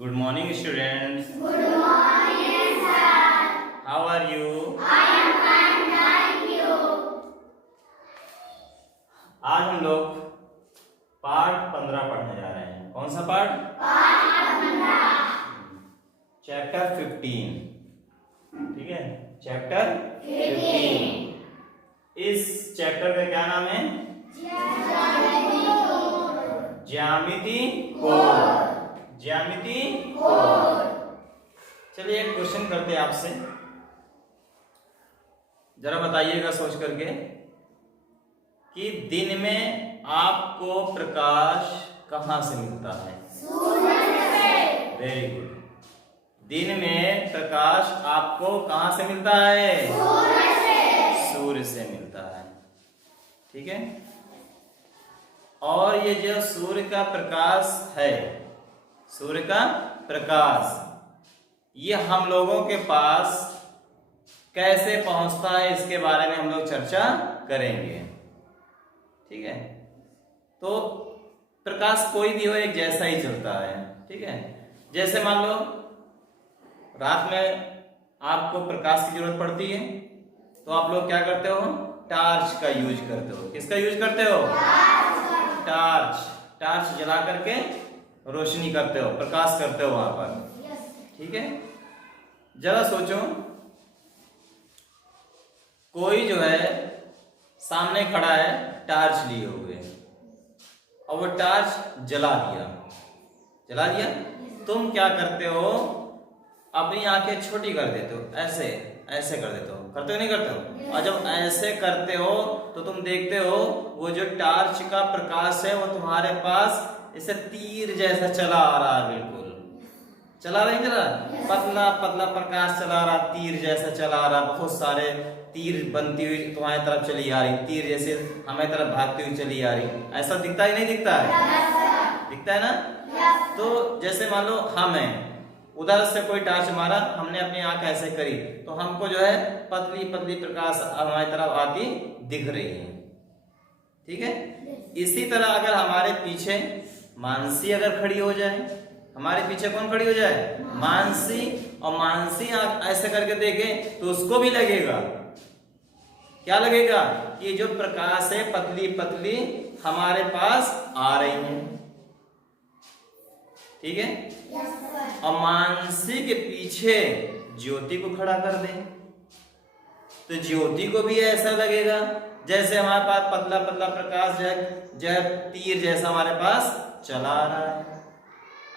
Good morning, students. Good morning, sir. How are you? I am fine, thank you. आज हम लोग पाठ 15 पढ़ने जा रहे हैं। कौन सा पाठ? पाठ 15। चैप्टर 15। ठीक है, चैप्टर 15। इस चैप्टर का क्या नाम है? ज्यामिति कोड। ज्यामिति कोड। चलिए एक क्वेश्चन करते हैं आपसे, जरा बताइएगा सोच करके कि दिन में आपको प्रकाश कहाँ से मिलता है? सूरज से। Very good. दिन में प्रकाश आपको कहाँ से मिलता है? सूरज से। सूर्य से मिलता है। ठीक है, और ये जो सूर्य का प्रकाश है, सूर्य का प्रकाश, ये हम लोगों के पास कैसे पहुंचता है, इसके बारे में हम लोग चर्चा करेंगे। ठीक है, तो प्रकाश कोई भी हो एक जैसा ही चलता है। ठीक है, जैसे मान लो रात में आपको प्रकाश की जरूरत पड़ती है, तो आप लोग क्या करते हो? टार्च का यूज करते हो। किसका यूज करते हो? टार्च। टार्च जला करके रोशनी करते हो, प्रकाश करते हो वहां पर। ठीक है, जरा सोचो, कोई जो है सामने खड़ा है टार्च लिए हुए, और वो टार्च जला दिया। जला दिया, तुम क्या करते हो? अपनी आंखें छोटी कर देते हो, ऐसे ऐसे कर देते हो। करते हो नहीं करते हो? और जब ऐसे करते हो तो तुम देखते हो वो जो टार्च का प्रकाश है वो तुम्हारे पास ऐसे तीर जैसा चला आ रहा है। बिल्कुल चला नहीं चला, पतला पतला प्रकाश चला रहा, तीर जैसा चला आ रहा। बहुत सारे तीर बनती हुई तुम्हारी तरफ चली आ रही, तीर जैसे हमारी तरफ भागती हुई चली आ रही। ऐसा दिखता ही नहीं दिखता है? दिखता है ना? तो जैसे मान लो हम हैं, उधर से कोई टार्च मारा, हमने अपनी आंख ऐसे करी, तो हमको जो है पतली पतली प्रकाश हमारी तरफ आती दिख रही है। ठीक है, इसी तरह अगर हमारे पीछे मानसी अगर खड़ी हो जाए, हमारे पीछे कौन खड़ी हो जाए? मानसी। और मानसी आंख ऐसे करके देखे तो उसको भी लगेगा, क्या लगेगा? कि जो प्रकाश है पतली पतली हमारे पास आ रही है। ठीक है, और मानसी के पीछे ज्योति को खड़ा कर दे तो ज्योति को भी ऐसा लगेगा जैसे हमारे पास पतला पतला प्रकाश जो है तीर जैसा हमारे पास चला आ रहा है।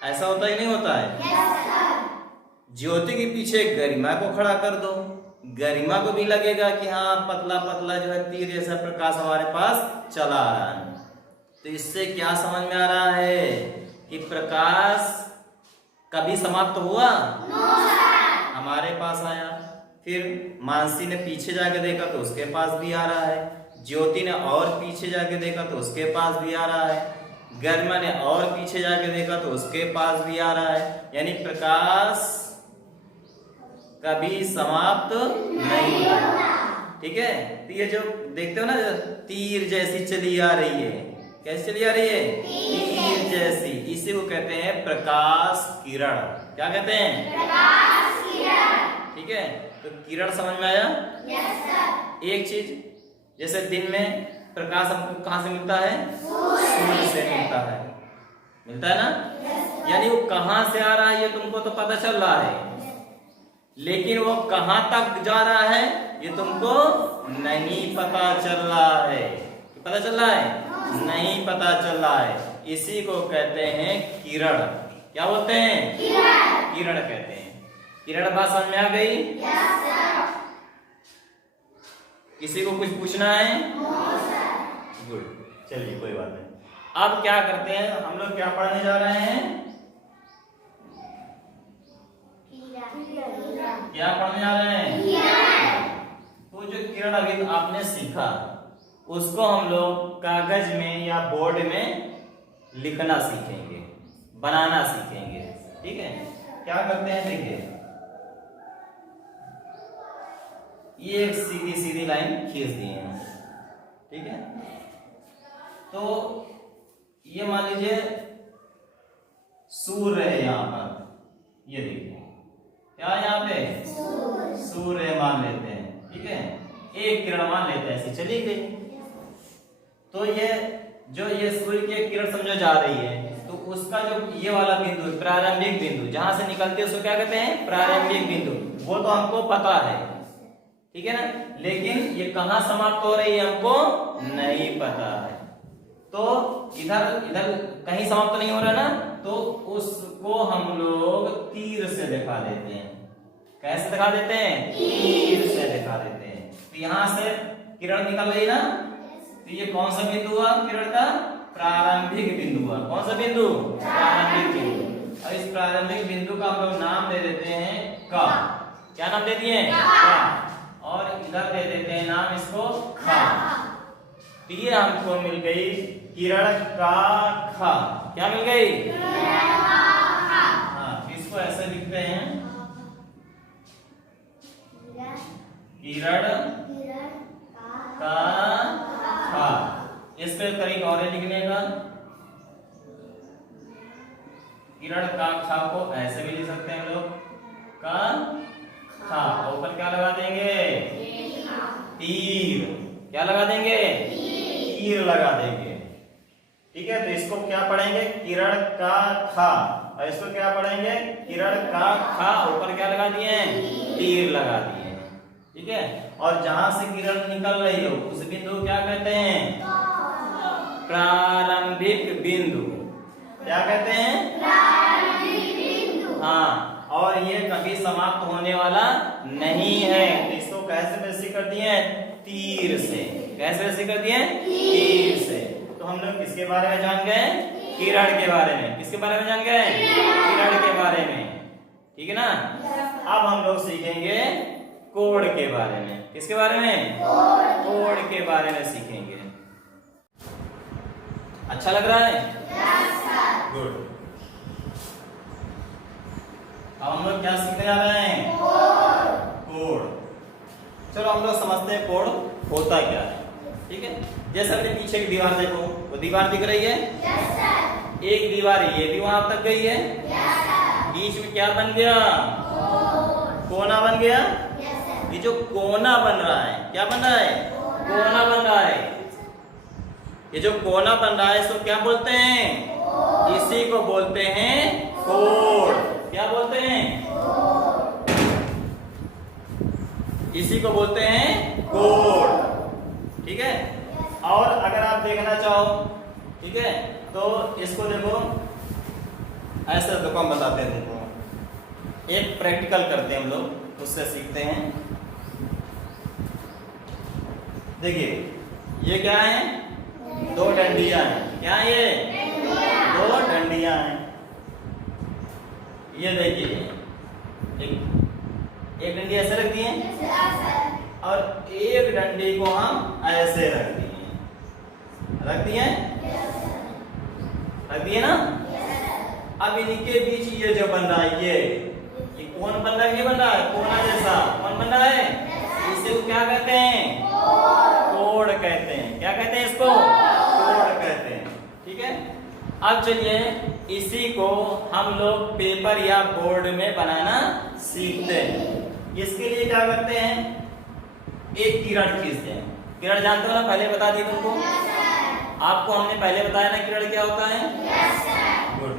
ऐसा होता ही नहीं होता है? ज्योति के पीछे गरिमा को खड़ा कर दो, गरिमा को भी लगेगा कि हाँ पतला पतला जो है तीर जैसा प्रकाश हमारे पास चला आ रहा है। तो इससे क्या समझ में आ रहा है कि प्रकाश कभी समाप्त हुआ? हमारे पास आया, फिर मानसी ने पीछे जाके देखा तो उसके पास भी आ रहा है, ज्योति ने और पीछे जाके देखा तो उसके पास भी आ रहा है, गरिमा ने और पीछे जाके देखा तो उसके पास भी आ रहा है। यानी प्रकाश कभी समाप्त नहीं होता। ठीक है, तो ये जो देखते हो ना, तीर जैसी चली आ रही है, कैसे चली आ रही है? तीर जैसी। इसी को कहते हैं प्रकाश किरण। क्या कहते हैं? प्रकाश किरण। ठीक है, तो किरण समझ में आया? Yes sir. एक चीज, जैसे दिन में प्रकाश हमको कहाँ से मिलता है? सूर्य से मिलता है। मिलता है ना? यानी वो कहाँ से आ रहा है ये तुमको तो पता चल रहा है, लेकिन वो कहाँ तक जा रहा है ये तुमको नहीं पता चल रहा है। पता चल रहा है? नहीं पता चल रहा है। इसी को कहते हैं किरण। क्या बोलते हैं? किरण। किरण कहते हैं। किरण बात समझ में आ गई? Yes sir. किसी को कुछ पूछना है? No sir. गुड, चलिए कोई बात नहीं। अब क्या करते हैं, हम लोग क्या पढ़ने जा रहे हैं? क्या पढ़ने जा रहे हैं? तो जो किरण अभी आपने सीखा उसको हम लोग कागज में या बोर्ड में लिखना सीखेंगे, बनाना सीखेंगे। ठीक है, क्या करते हैं देखिए, ये एक सीधी सीधी लाइन खींच दी है। ठीक है, तो ये मान लीजिए सूर्य है यहाँ पर, ये देखिए क्या है यहाँ पे, सूर्य मान लेते हैं, ठीक है, एक किरण मान लेते हैं, ऐसी चली गई। तो ये जो ये सूर्य की किरण समझो जा रही है, तो उसका जो ये वाला बिंदु, प्रारंभिक बिंदु जहां से निकलती है उसको क्या कहते हैं, प्रारंभिक बिंदु। वो तो हमको पता है, ठीक है ना, लेकिन ये कहाँ समाप्त हो रही है हमको नहीं पता है। तो इधर इधर कहीं समाप्त नहीं हो रहा ना, तो उसको हम लोग तीर से दिखा देते हैं। कैसे दिखा देते हैं, तीर से दिखा देते हैं। तो यहां से किरण निकल रही ना, तो ये कौन सा बिंदु हुआ किरण का, प्रारंभिक बिंदु हुआ। कौन सा बिंदु, प्रारंभिक बिंदु। और इस प्रारंभिक बिंदु का हम लोग नाम दे देते हैं का। क्या नाम दे दिए, का। और इधर दे देते हैं नाम इसको खा। तो ये हमको मिल गई किरण का खा। क्या मिल गई, हाँ, इसको ऐसे लिखते हैं किरण का खा। इस पे तरीका और है लिखने का, किरण का खा को ऐसे भी लिख सकते हैं हम लोग, का खा, ऊपर क्या लगा देंगे, तीर। क्या लगा देंगे, तीर लगा देंगे, ठीक है। तो इसको क्या पढ़ेंगे, किरण का खा, और इसको क्या पढ़ेंगे, किरण का खा, ऊपर क्या लगा दिए, तीर लगा दिए, ठीक है। और जहां से किरण निकल रही हो उस बिंदु को क्या कहते हैं, प्रारंभिक बिंदु। क्या कहते हैं, प्रारंभिक बिंदु। हाँ, और ये कभी समाप्त होने वाला नहीं है। तो इसको कैसे वैसे कर दिए, तीर से। कैसे वैसे कर दिए, तीर से। तो हम लोग किसके बारे में जान गए, किरण के बारे में। किसके बारे में जान गए, किरण के बारे में, ठीक है ना। अब हम लोग सीखेंगे कोण के बारे में। किसके बारे में, कोण के बारे में सीखेंगे। अच्छा लग रहा है, गुड। अब हम लोग क्या सीखने जा रहे हैं, कोण। चलो हम लोग समझते हैं कोण होता क्या है, ठीक है। जैसे अपने पीछे की दीवार देखो, वो दीवार दिख रही है, एक दीवार ये भी वहां तक गई है, बीच में क्या बन गया, कोना बन गया। ये जो कोना बन रहा है, क्या बन रहा है, कोना बन रहा है। ये जो कोना बन रहा है इसको क्या बोलते हैं, इसी को बोलते हैं कोण। क्या बोलते हैं, इसी को बोलते हैं कोण, ठीक है। और अगर आप देखना चाहो, ठीक है, तो इसको देखो ऐसे, देखो हम बताते हैं तुमको, एक प्रैक्टिकल करते हैं हम लोग, उससे सीखते हैं। देखिए ये क्या है, दो डंडियां हैं। क्या है ये, दो डंडियां हैं। ये देखिए एक डंडी ऐसे रख दिए और एक डंडी को हम ऐसे रख दिए ना। अब इनके बीच ये जो बन रहा है, ये कौन बन रहा है, ये बन रहा है कोना जैसा। कौन बन रहा है, इसे क्या कहते हैं, कोण कहते हैं। क्या कहते हैं इसको, कोण कहते हैं, ठीक है। अब चलिए इसी को हम लोग पेपर या बोर्ड में बनाना सीखते हैं। इसके लिए क्या करते हैं, एक किरण खींचते हैं। किरण जानते हो ना, पहले बता दी तुमको, आपको हमने पहले बताया ना किरण क्या होता है, गुड।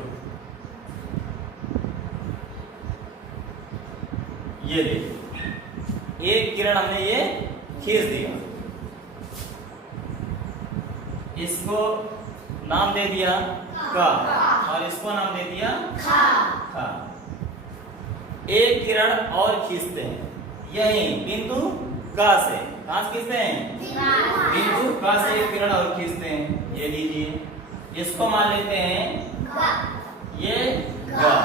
ये देखिए एक किरण हमने ये खींच दिया, इसको नाम दे दिया का, और इसको नाम दे दिया खा। एक किरण और खींचते हैं, यही बिंदु का से। कहां से खींचते हैं, बिंदु का से एक किरण और खींचते हैं। ये लीजिए, इसको मान लेते हैं ये गा,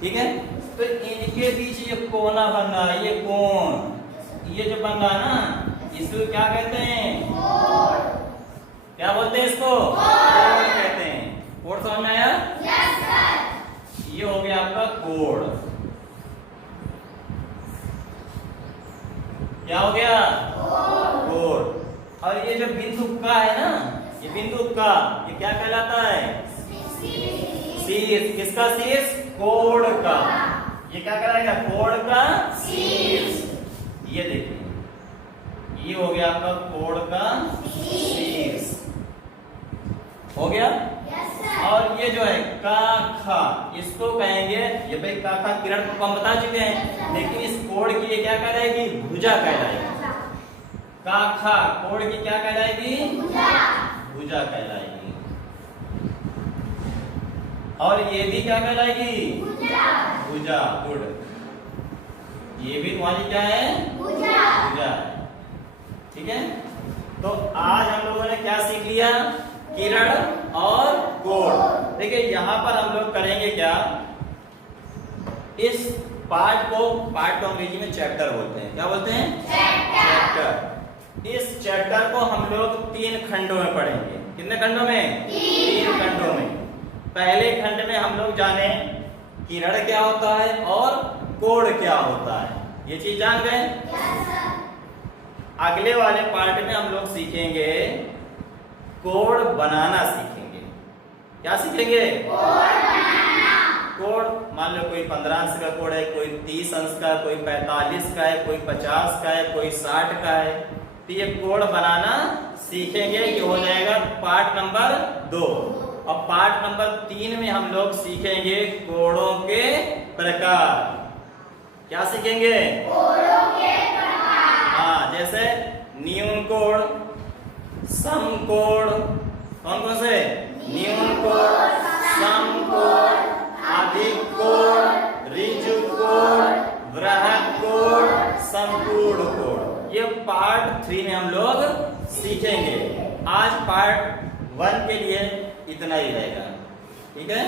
ठीक है। तो इनके बीच ये कोना बन रहा है, ये कोण, ये जो बन रहा है ना, इसको क्या कहते हैं, क्या बोलते हैं इसको, कोण कहते हैं। कोण समझ में आया, ये हो गया आपका कोण। क्या हो गया, कोण। और ये जो बिंदु का है ना, ये बिंदु का, ये क्या कहलाता है, शीर्ष। किसका शीर्ष? कोड का। ये क्या कराएगा? कोड का शीर्ष। ये देखिए, ये हो गया आपका कोड का शीर्ष। हो गया। Yes sir. और ये जो है का खा, इसको कहेंगे, ये भाई का खा किरण को हम बता चुके हैं, लेकिन इस कोड की ये क्या कहलाएगी? भुजा कहलाएगी। का खा कोड की क्या कहलाएगी? भुजा। भुजा कहलाएगी। और ये भी क्या कहलाएगी? भुजा। भुजा। गुड। ये भी तुम्हारी क्या है? भुजा। भुजा है। ठीक है। तो आज हम लोगों ने क्या सीख लिया? किरण और कोड। देखिए यहां पर हम लोग करेंगे क्या, इस पार्ट को अंग्रेजी में चैप्टर बोलते हैं। क्या बोलते हैं? चैप्टर। इस चैप्टर को हम लोग 3 खंडों में पढ़ेंगे। कितने खंडों में? 3 खंडों में। पहले खंड में हम लोग जाने किरण क्या होता है और कोड क्या होता है, ये चीज जान गए। Yes sir. अगले वाले पार्ट में हम लोग सीखेंगे कोड बनाना सीखेंगे। क्या सीखेंगे? कोड बनाना। कोड मान लो कोई 15 अंश का कोड है, कोई 30 अंश का, कोई 45 का है, कोई 50 का है, कोई 60 का है। तो ये कोड बनाना सीखेंगे। ये हो जाएगा पार्ट नंबर 2। और पार्ट नंबर 3 में हम लोग सीखेंगे कोडों के प्रकार। क्या सीखेंगे? कोडों के प्रकार। हाँ, जैसे न्यून कोड, सम कोड, कौन कौन से? न्यून कोड, सम कोड, अधिक कोड, ऋजु कोड, वृहद कोड, संपूर्ण कोड। ये पार्ट 3 में हम लोग सीखेंगे। आज पार्ट 1 के लिए इतना ही रहेगा। ठीक है।